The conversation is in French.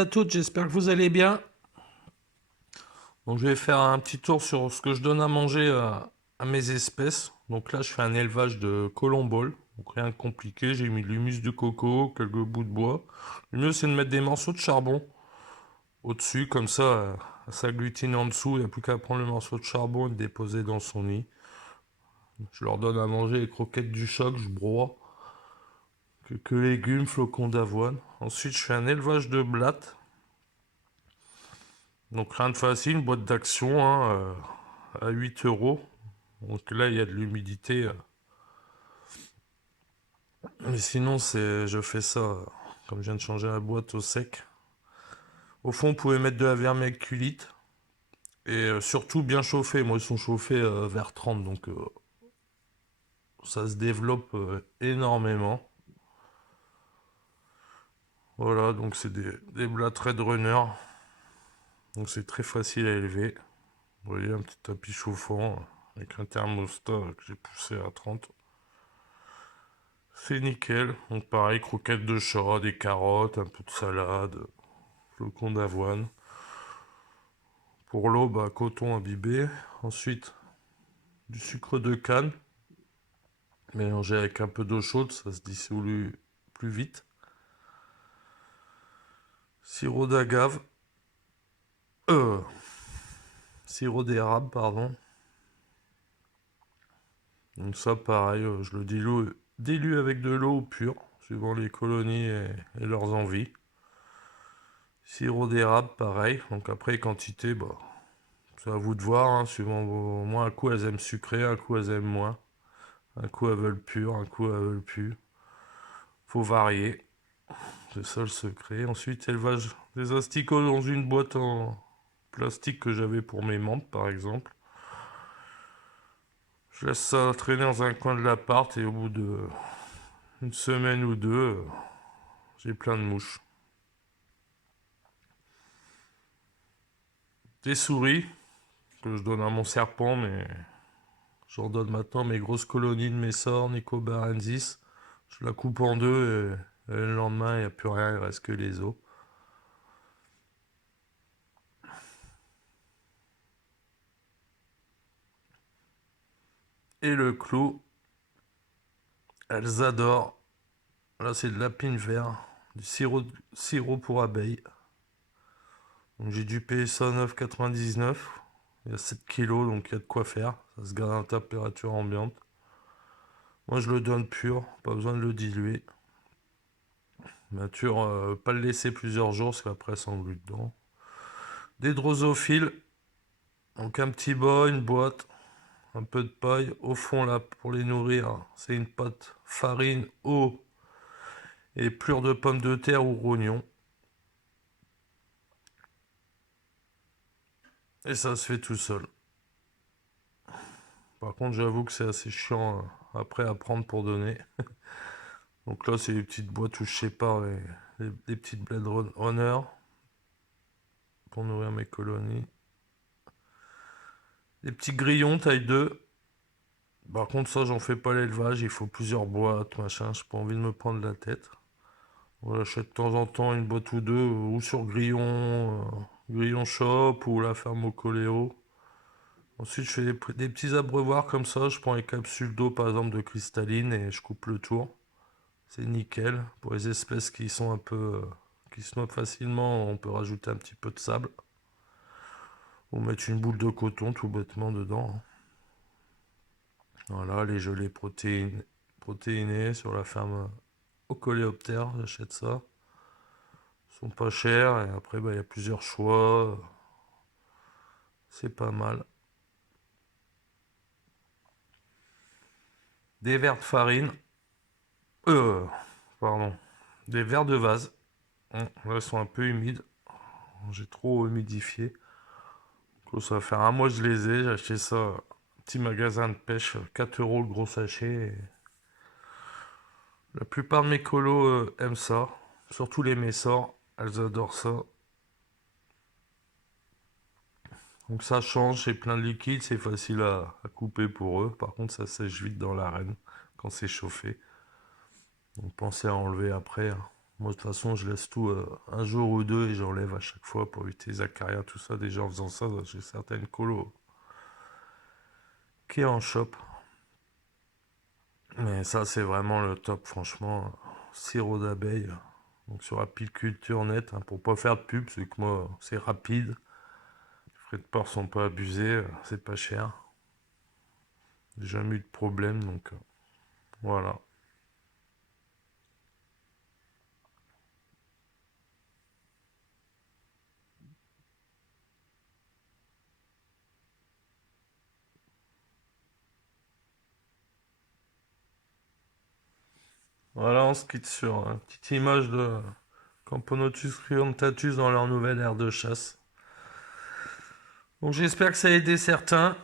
À toutes, j'espère que vous allez bien. Donc je vais faire un petit tour sur ce que je donne à manger à mes espèces. Donc là je fais un élevage de colomboles, donc rien de compliqué, j'ai mis de l'humus de coco, quelques bouts de bois. Le mieux c'est de mettre des morceaux de charbon au-dessus, comme ça glutine en dessous, il n'y a plus qu'à prendre le morceau de charbon et le déposer dans son nid. Je leur donne à manger les croquettes du choc, je broie, quelques légumes, flocons d'avoine. Ensuite je fais un élevage de blattes. Donc rien de facile, une boîte d'action hein, à 8 euros. Donc là il y a de l'humidité. Mais sinon je fais ça comme je viens de changer la boîte au sec. Au fond vous pouvez mettre de la vermiculite. Et surtout bien chauffé. Moi ils sont chauffés vers 30 donc ça se développe énormément. Voilà donc c'est des blattes Red Runner. Donc c'est très facile à élever. Vous voyez un petit tapis chauffant avec un thermostat que j'ai poussé à 30. C'est nickel. Donc pareil, croquettes de chat, des carottes, un peu de salade, flocons d'avoine. Pour l'eau, coton imbibé. Ensuite, du sucre de canne, mélangé avec un peu d'eau chaude, ça se dissout plus vite. Sirop d'agave. Euh, Sirop d'érable, pardon. Donc ça, pareil, je le dilue avec de l'eau pure, suivant les colonies et leurs envies. Sirop d'érable, pareil. Donc après, quantité, c'est à vous de voir, hein, suivant moi, un coup elles aiment sucré, un coup elles aiment moins. Un coup elles veulent pur, un coup elles veulent plus. Faut varier. C'est ça le secret. Ensuite, élevage des asticots dans une boîte en plastique que j'avais pour mes menthes, par exemple. Je laisse ça traîner dans un coin de l'appart et au bout de une semaine ou deux, j'ai plein de mouches. Des souris que je donne à mon serpent, mais j'en donne maintenant mes grosses colonies de Messor, Nicobarensis. Je la coupe en deux et le lendemain, il n'y a plus rien, il reste que les os. Et le clou, elles adorent. Là, c'est de lapine vert, du sirop pour abeilles. Donc j'ai dû payer ça 9,99. Il y a 7 kilos, donc il y a de quoi faire. Ça se garde à température ambiante. Moi, je le donne pur, pas besoin de le diluer. Nature, pas le laisser plusieurs jours, parce qu'après, ça englut dedans. Des drosophiles. Donc un petit bas, une boîte, un peu de paille. Au fond, là, pour les nourrir, c'est une pâte farine, eau et plure de pommes de terre ou rognons. Et ça se fait tout seul. Par contre, j'avoue que c'est assez chiant après à prendre pour donner. Donc là, c'est les petites boîtes où je sépare les petites Blade Runner pour nourrir mes colonies. Les petits grillons taille 2. Par contre, ça, j'en fais pas l'élevage. Il faut plusieurs boîtes, machin. J'ai pas envie de me prendre la tête. Voilà, j'achète de temps en temps une boîte ou deux, ou sur Grillon Shop, ou la ferme au Coléo. Ensuite, je fais des petits abreuvoirs comme ça. Je prends les capsules d'eau, par exemple, de cristalline, et je coupe le tour. C'est nickel. Pour les espèces qui sont un peu, qui se noient facilement, on peut rajouter un petit peu de sable. Ou mettre une boule de coton tout bêtement dedans, hein. Voilà, les gelées protéinées sur la ferme au coléoptère, j'achète ça. Ils sont pas chers et après il y a plusieurs choix. C'est pas mal. Des verres de farine. Euh, pardon. Des verres de vase. Là, ils sont un peu humides. J'ai trop humidifié. Donc, ça va faire un mois que je les ai. J'ai acheté ça petit magasin de pêche, 4 euros le gros sachet. Et la plupart de mes colos aiment ça. Surtout les Messors. Elles adorent ça. Donc ça change, c'est plein de liquide, c'est facile à couper pour eux. Par contre, ça sèche vite dans l'arène quand c'est chauffé. Donc pensez à enlever après, hein. Moi, de toute façon, je laisse tout un jour ou deux et j'enlève à chaque fois pour éviter les acariens, tout ça. Déjà, en faisant ça, j'ai certaines colos qui en chopent. Mais ça, c'est vraiment le top, franchement. Sirop d'abeille. Donc sur Apiculture Net, hein, pour pas faire de pub, c'est que moi, c'est rapide. Les frais de port sont pas abusés, c'est pas cher. J'ai jamais eu de problème, donc voilà. Voilà, on se quitte sur une petite image de Camponotus criantatus dans leur nouvelle aire de chasse. Donc j'espère que ça a aidé certains.